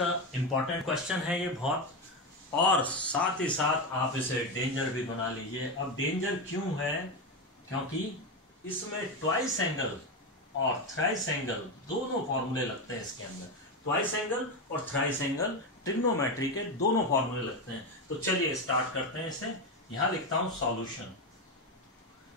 का important question है ये बहुत, और साथ ही साथ आप इसे डेंजर भी बना लीजिए। अब डेंजर क्यों है? क्योंकि इसमें ट्वाइस एंगल और थ्राइस एंगल दोनों फॉर्मूले लगते हैं इसके अंदर। ट्वाइस एंगल और थ्राइस एंगल ट्रिग्नोमेट्री के दोनों फॉर्मूले लगते हैं। तो चलिए स्टार्ट करते हैं इसे। यहां लिखता हूं solution.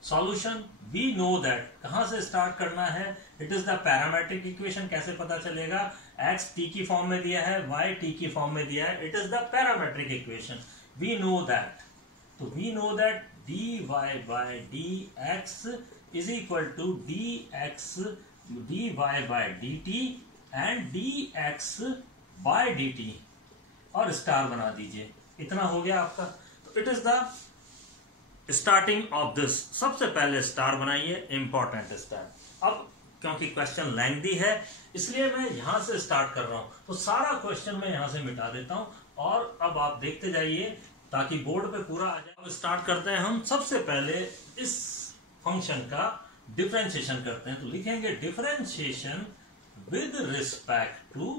Solution we know that, कहां से स्टार्ट करना है? It is the parametric equation. कैसे पता चलेगा? x t की फॉर्म में दिया है, y t की फॉर्म में दिया है। It is the parametric equation. We know that, तो we know that dy by dx is equal to dx dy by dt and dx by dt, और स्टार बना दीजिए। इतना हो गया आपका। तो it is the starting of this. सबसे पहले स्टार बनाइए, इंपॉर्टेंट स्टार। अब क्योंकि क्वेश्चन लेंथी है इसलिए मैं यहां से स्टार्ट कर रहा हूं, तो सारा क्वेश्चन मैं यहां से मिटा देता हूं और अब आप देखते जाइए ताकि बोर्ड पे पूरा आ जाए। अब स्टार्ट करते हैं हम। सबसे पहले इस फंक्शन का डिफरेंशिएशन करते हैं। तो लिखेंगे differentiation with respect to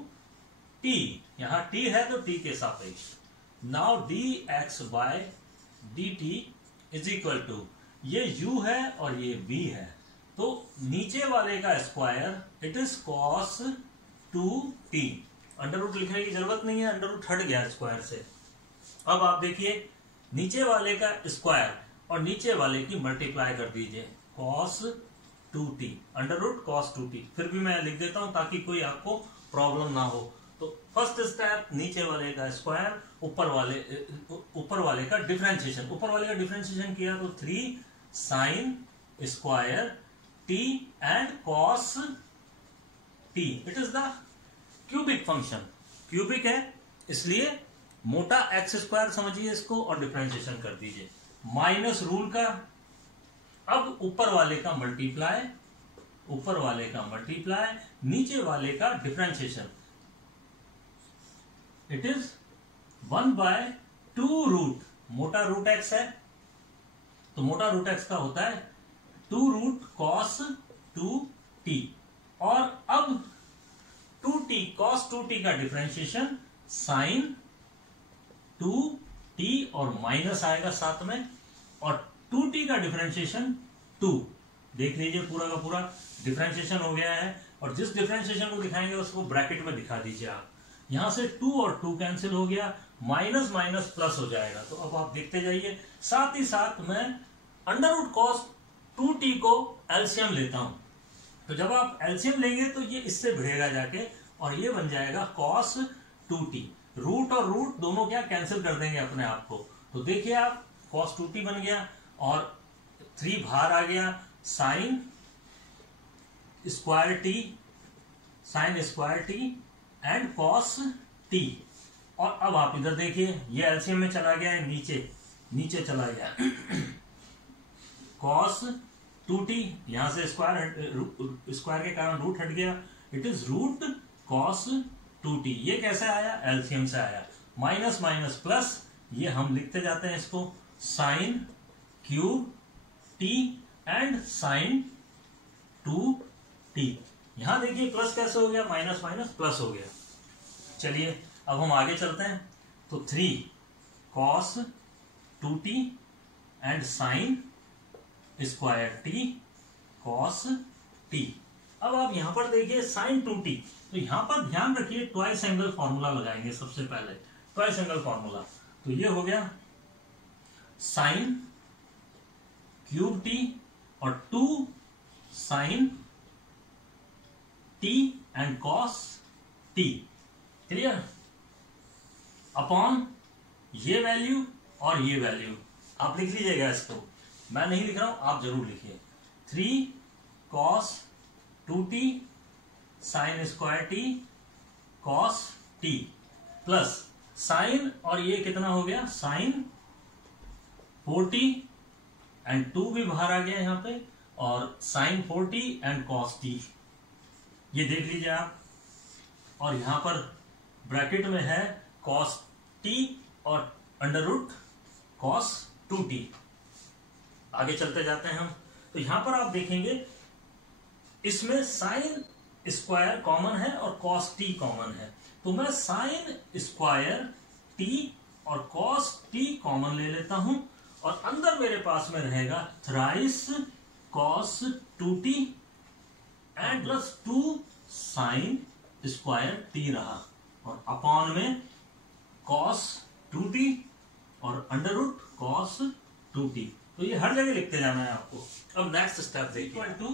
T. यहां टी है तो टी के सापेक्ष। Now D X by D T is equal to, ये u है और ये v है, तो नीचे वाले का square it is cos 2t। Under root लिखने की जरूरत नहीं है, अंडर रूट हट गया स्क्वायर से। अब आप देखिए नीचे वाले का स्क्वायर और नीचे वाले की मल्टीप्लाई कर दीजिए, cos 2t, under root cos 2t। फिर भी मैं लिख देता हूं ताकि कोई आपको प्रॉब्लम ना हो। तो फर्स्ट स्टेप नीचे वाले का स्क्वायर, ऊपर वाले का डिफरेंशिएशन। ऊपर वाले का डिफरेंशिएशन किया तो 3 sine square t and cos t। It is the cubic function. Cubic है इसलिए मोटा एक्स स्क्वायर समझिए इसको और डिफरेंशिएशन कर दीजिए, माइनस रूल का। अब ऊपर वाले का मल्टीप्लाई, ऊपर वाले का मल्टीप्लाई, नीचे वाले का डिफरेंशिएशन। इट इज 1/2 रूट, मोटा रूट एक्स है तो मोटा रूट एक्स का होता है 2 रूट कॉस 2t। और अब 2t कॉस 2t का डिफरेंशिएशन साइन 2t और माइनस आएगा साथ में, और 2t का डिफरेंशिएशन 2। देख लीजिए पूरा का पूरा डिफरेंशिएशन हो गया है। और जिस डिफरेंशिएशन को दिखाएंगे उसको ब्रैकेट में दिखा दीजिए आप। यहां से 2 और 2 कैंसिल हो गया, माइनस माइनस प्लस हो जाएगा। तो अब आप देखते जाइए। साथ ही साथ मैं अंडर रूट कॉस 2t को एलसीएम लेता हूं। तो जब आप एलसीएम लेंगे तो ये इससे भिड़ेगा जाके और ये बन जाएगा कॉस 2t। रूट और रूट दोनों क्या कैंसिल कर देंगे अपने आप को। तो देखिए आप कॉस 2t बन गया और 3 बाहर आ गया, sign square T, sign square T and cos t। और अब आप इधर देखिए ये एलसीएम में चला गया है, नीचे चला गया कॉस 2t, यहां से स्क्वायर के कारण रूट हट गया। It is root cos 2t। ये कैसे आया? एलसीएम से आया। माइनस माइनस प्लस, ये हम लिखते जाते हैं इसको sine cube t and sine 2t। यहां देखिए प्लस कैसे हो गया, माइनस माइनस प्लस हो गया। चलिए अब हम आगे चलते हैं। तो 3 cos 2t and sine square t cos t। अब आप यहां पर देखिए साइन 2t, तो यहां पर ध्यान रखिए ट्वाइस एंगल फॉर्मूला लगाएंगे सबसे पहले। ट्वाइस एंगल फॉर्मूला, तो ये हो गया साइन क्यूब t और 2 sine t and cos t। Clear? Upon ये वैल्यू और ये वैल्यू आप लिख लीजिएगा इसको, मैं नहीं लिख रहा हूं, आप जरूर लिखिए। 3 cos 2t sine square t cos t plus sign, और ये कितना हो गया साइन 4t एंड 2 भी बाहर आ गया यहां पे, और sign 4t and cos t। ये देख लीजिए आप। और यहां पर ब्रैकेट में है कॉस t और अंडर रूट कॉस 2t। आगे चलते जाते हैं हम। तो यहां पर आप देखेंगे इसमें साइन स्क्वायर कॉमन है और कॉस टी कॉमन है, तो मैं साइन स्क्वायर टी और कॉस टी कॉमन ले लेता हूं और अंदर मेरे पास में रहेगा thrice cos 2t and plus 2 sine square T रहा और अपॉन में कॉस 2t और अंडर रूट कॉस 2t। तो ये हर जगह लिखते जाना है आपको। अब नेक्स्ट स्टेप देखिए,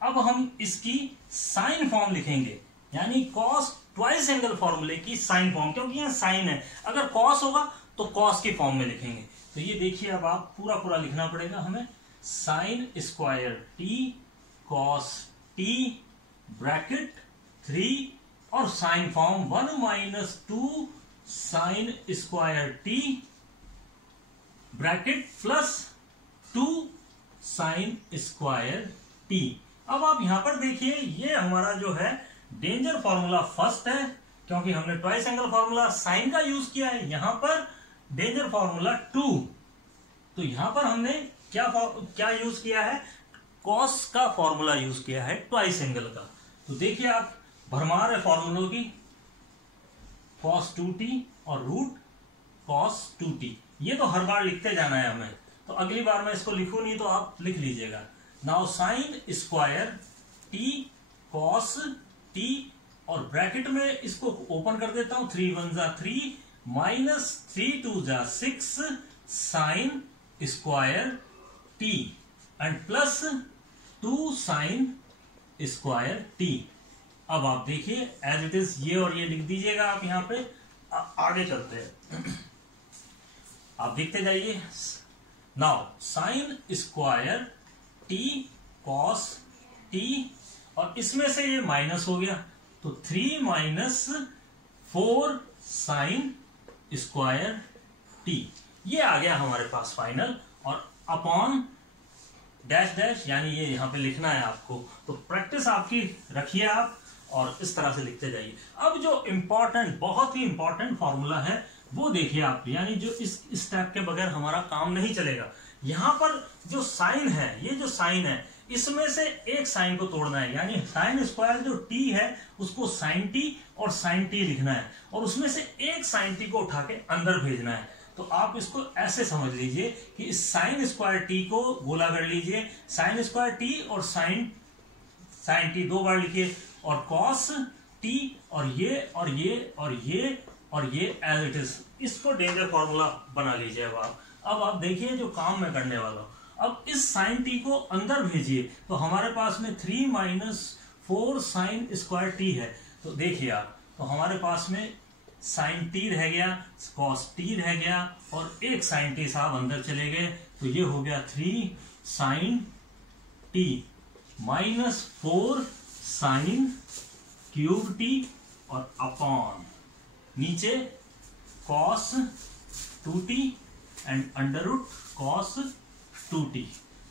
अब हम इसकी साइन फॉर्म लिखेंगे, यानी कॉस ट्वाइस एंगल फॉर्मूले की साइन फॉर्म, क्योंकि यहाँ साइन है, अगर कॉस होगा तो कॉस की फॉर्म में लिखेंगे। तो ये देखिए अब आप पूरा लिखना पड़ेगा हमें, sine square T cos T bracket 3 और sine form 1 minus 2 sine square T bracket plus 2 sine square T. अब आप यहां पर देखिए, ये हमारा जो है डेंजर फॉर्मूला फर्स्ट है, क्योंकि हमने ट्वाइस एंगल फॉर्मूला साइन का यूज किया है। यहां पर डेंजर फॉर्मूला 2, तो यहां पर हमने क्या यूज किया है, कॉस का फॉर्मूला यूज किया है ट्वाइस एंगल का। तो देखिए आप भरमार है फॉर्मूलों की, कॉस 2t और रूट कॉस 2t, ये तो हर बार लिखते जाना है हमें। तो अगली बार मैं इसको लिखूं नहीं तो आप लिख लीजिएगा। Now sine square T cos T और ब्रैकेट में इसको ओपन कर देता हूं, 3 1 जा 3 माइनस 3 2 जा 6 sign square T and plus 2 sine square T. अब आप देखिए एज इट इज ये और ये लिख दीजिएगा आप यहां पे। आगे चलते हैं, आप देखते जाइए। Now sine square T cos T और इसमें से ये माइनस हो गया, तो 3 माइनस 4 साइन स्क्वायर टी, ये आ गया हमारे पास फाइनल। और अपॉन डैश डैश, यानी ये यहां पे लिखना है आपको। तो प्रैक्टिस आपकी रखिए आप और इस तरह से लिखते जाइए। अब जो इंपॉर्टेंट, बहुत ही इंपॉर्टेंट फॉर्मूला है वो देखिए आप, यानी जो इस स्टेप के बगैर हमारा काम नहीं चलेगा। यहां पर जो साइन है, ये जो साइन है, इसमें से एक साइन को तोड़ना है, यानी साइन स्क्वायर जो टी है उसको साइन टी और साइन टी लिखना है और उसमें से एक साइन टी को उठा के अंदर भेजना है। तो आप इसको ऐसे समझ लीजिए कि इस साइन स्क्वायर टी को गोला कर लीजिए, साइन स्क्वायर टी और साइन टी 2 बार लिखिए और कॉस टी और ये और ये और ये और ये एज इट इज, इसको डेंजर फॉर्मूला बना लीजिए। अब आप देखिए जो काम मैं करने वाला हूं। अब इस साइन टी को अंदर भेजिए, तो हमारे पास में 3 माइनस 4 साइन स्क्वायर टी है। तो देखिए आप, तो हमारे पास में साइन टी रह गया, कॉस टी रह गया और एक साइन टी साहब अंदर चले गए, तो ये हो गया 3 sine T minus 4 sine cube T और अपॉन नीचे cos 2t and under root cos 2t।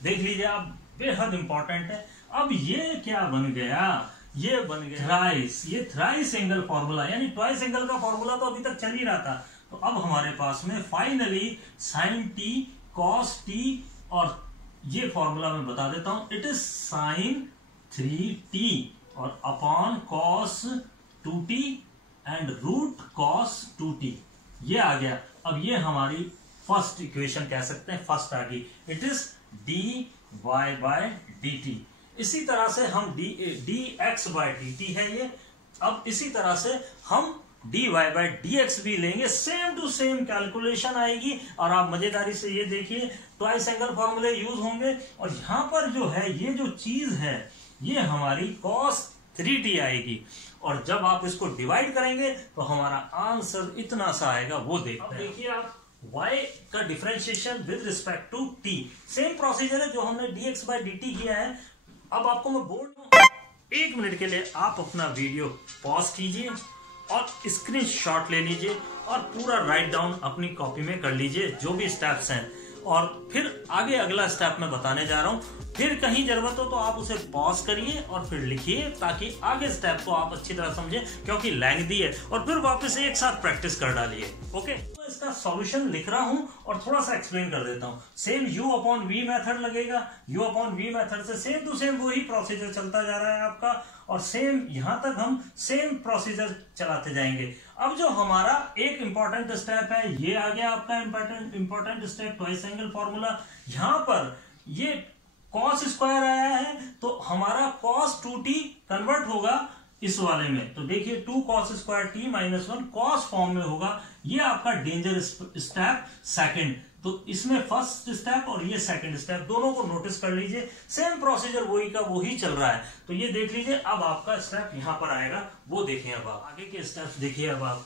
देख लीजिए आप, बेहद इंपॉर्टेंट है। अब ये क्या बन गया, ये बन गया थ्राइस, ये थ्राइस एंगल फॉर्मूला, यानी ट्वाइस एंगल का फॉर्मूला तो अभी तक चल ही रहा था। तो अब हमारे पास में finally sine T cos T और ये फॉर्मूला मैं बता देता हूं, इट इज साइन 3t और upon cos 2t and root cos 2t, ये आ गया। अब ये हमारी फर्स्ट इक्वेशन कह सकते हैं, फर्स्ट आ गई, it is dy by dt। इसी तरह से हम dx बाय dt है ये। अब इसी तरह से हम dy बाय dx भी लेंगे, सेम टू सेम कैलकुलेशन आएगी। और आप मजेदारी से ये देखिए, ट्वाइस एंगल फॉर्मूले यूज होंगे और यहां पर जो है ये जो चीज है ये हमारी cos 3t आएगी। और जब आप इसको डिवाइड करेंगे तो हमारा आंसर इतना सा आएगा, वो देखते हैं। देखिए आप y का differentiation with respect to t, same procedure है जो हमने dx बाय dt किया है। अब आपको मैं बोल दूं, 1 मिनट के लिए आप अपना वीडियो पॉज कीजिए और स्क्रीनशॉट ले लीजिए और पूरा राइट डाउन अपनी कॉपी में कर लीजिए जो भी स्टेप्स हैं, और फिर आगे अगला स्टेप मैं बताने जा रहा हूं। फिर कहीं जरूरत हो तो आप उसे पॉज करिए और फिर लिखिए, ताकि आगे स्टेप को आप अच्छी तरह समझें, क्योंकि लेंथी है। और फिर वापस एक साथ प्रैक्टिस कर डालिए। ओके, तो इसका सॉल्यूशन लिख रहा हूं और थोड़ा सा एक्सप्लेन कर देता हूं। Same u upon v method लगेगा, u अपॉन v मेथड से सेम टू सेम वही प्रोसीजर चलता जा रहा है आपका, और सेम यहां तक हम सेम प्रोसीजर चलाते जाएंगे। अब जो हमारा एक इंपॉर्टेंट स्टेप है, ये आ गया आपका important step, twice angle formula. यहां पर ये cos स्क्वायर आया है तो हमारा cos 2t कन्वर्ट होगा इस वाले में, तो देखिए 2 cos square t minus 1 cos form में होगा। ये आपका डेंजर स्टेप सेकंड, तो इसमें फर्स्ट स्टेप और ये सेकंड स्टेप दोनों को नोटिस कर लीजिए, सेम प्रोसीजर वही का वही चल रहा है। तो ये देख लीजिए, अब आपका स्टेप यहां पर आएगा, वो देखिए। अब आप आगे के स्टेप्स देखिए। अब आप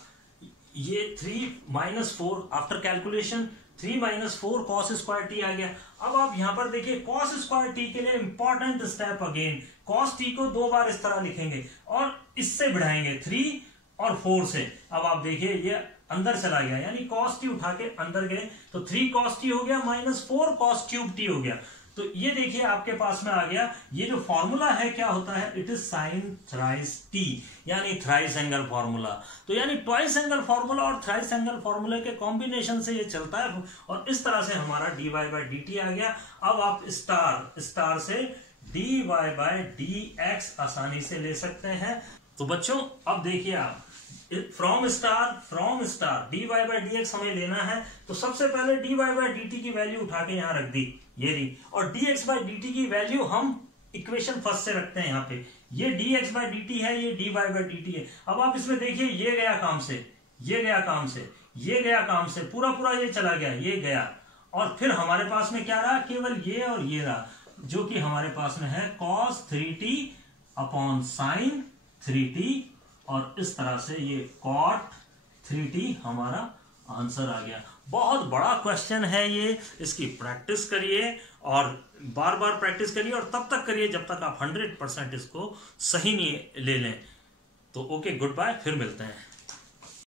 ये 3 minus 4 after calculation 3 minus 4 cos square T आ गया। अब आप यहां पर देखिए cos स्क्वायर टी के लिए important step again, cos T को 2 बार इस तरह लिखेंगे और इससे बढ़ाएंगे 3 और 4 से। अब आप देखिए ये अंदर चला गया, यानी cos टी उठा के अंदर गए तो 3 cos टी हो गया माइनस 4 cos क्यूब टी हो गया। तो ये देखिए आपके पास में आ गया। ये जो फॉर्मूला है क्या होता है, it is sine thrice T, यानी थ्राइस एंगल फॉर्मूला। तो यानी ट्वाइस एंगल फॉर्मूला और थ्राइस एंगल फॉर्मूले के कॉम्बिनेशन से ये चलता है, और इस तरह से हमारा dy बाई डी टी आ गया। अब आप स्टार से dy बाई dx आसानी से ले सकते हैं। तो बच्चों अब देखिए आप, from star dy by dx हमें लेना है, तो सबसे पहले dy बाई dt की वैल्यू उठा के यहां रख दी, ये रही, और dx बाई dt की वैल्यू हम इक्वेशन फर्स्ट से रखते हैं यहाँ पे। ये dx बाई dt है, ये dy बाई dt है। अब आप इसमें देखिए, ये गया काम से, ये गया काम से, ये गया काम से, पूरा ये चला गया, ये गया, और फिर हमारे पास में क्या रहा, केवल ये और ये रहा, जो कि हमारे पास में है cos 3t upon sin 3t, और इस तरह से ये cot 3t हमारा आंसर आ गया। बहुत बड़ा क्वेश्चन है ये, इसकी प्रैक्टिस करिए और बार बार प्रैक्टिस करिए, और तब तक करिए जब तक आप 100% इसको सही नहीं ले लें। तो ओके, गुड बाय, फिर मिलते हैं।